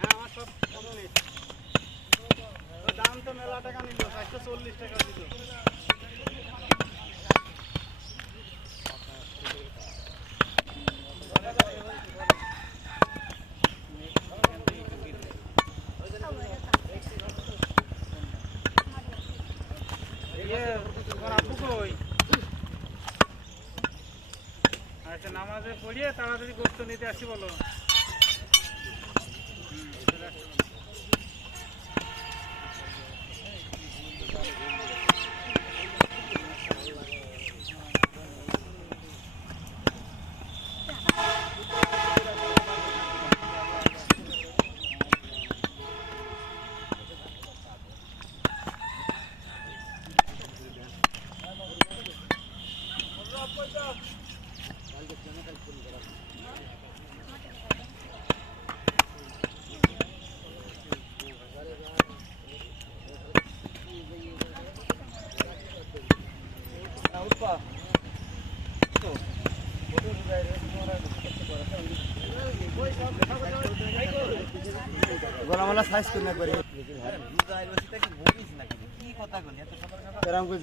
হ্যাঁ আমার সব দাম তো মেলা টাকা নিল 440 টাকা দিল। আচ্ছা নামাজে পড়িয়ে তাড়াতাড়ি গোস্ত নিতে আসি বলো।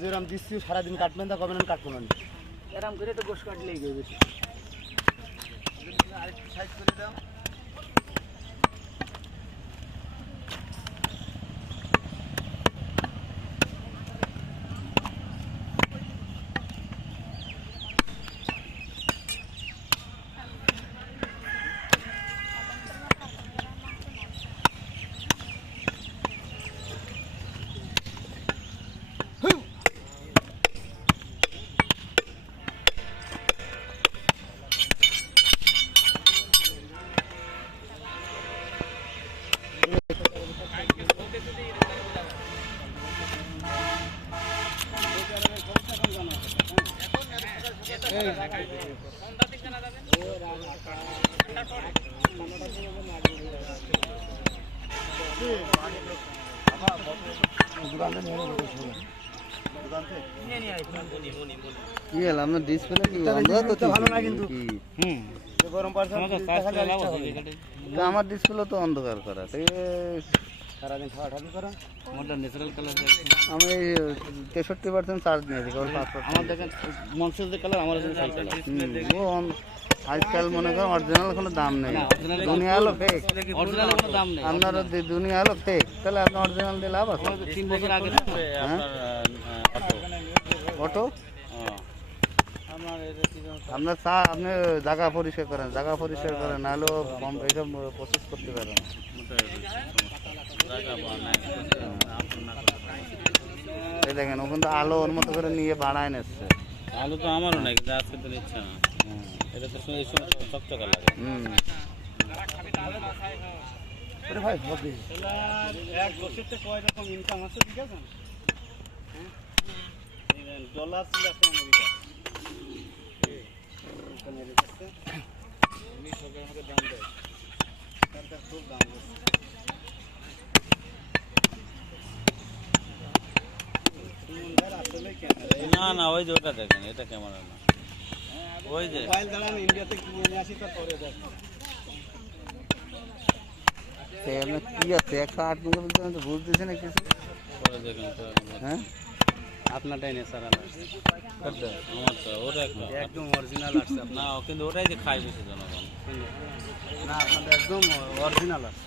যেরকম দিচ্ছি সারাদিন কাটবেন তা কবেন কাটবো না এরকম করে তো গোস কাটলেই গেছে আরেকটু সাইজ করে দাও। কি হল আপনার ডিসপ্লে কি ভালো না কিন্তু আমার ডিসপ্লে তো অন্ধকার করা সারাদিন খাওয়াঠাবি করো ন্যাচারাল কালার আমি 63% চার্জ নিয়েছি কেবল 5%। আমার দেখেন মংসের যে কালার আমার আজকাল মনে করেন অরিজিনাল কোনো দাম নেই, দুনিয়া হলো ফেক। আপনার দুনিয়া হলো ফেক, তাহলে আপনি অরিজিনাল দিয়ে লাভ আছে। 3 বছর আগে অটো আপনার চা আপনি জায়গা পরিষ্কার করেন, জায়গা পরিষ্কার করেন, নাহলেও এইসব প্রসেস করতে পারেন। এই দেখেন ওখান তো আলো ওর মতো করে নিয়ে বাড়ায় নিচ্ছে। আলু তো আমারও নাই, আজকে তো নিচ্ছে না, এটা তো চকচকা লাগে। ভাই হবে এক বছরতে কয় রকম ইনকাম আছে ঠিক আছে, ডলার ছিল আছে আমেরিকা, উনি সরকার আমাকে দাম দেয়, সরকার খুব দাম দেয়। না না ওই যে ওটা দেখেন, এটা ক্যামেরা না, ওই যে ফাইল দাঁড়ান ইন্ডিয়াতে কিনে আসি তারপরে দেখেন কি আছে 108 মেগাপিক্সেল তো বুঝতেছি না কিছু। পরে দেখেন তো হ্যাঁ আপনারটাই নেই স্যার, আমারটা ওটা একদম অরিজিনাল আসছে না, কিন্তু ওটাই যে খাই বেশি জনগণ, না আপনাদের একদম অরিজিনাল আছে।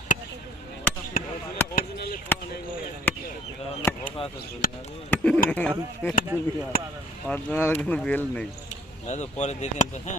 অরিজিনাল কোনো বেল নেই, পরে দেখেন তো। হ্যাঁ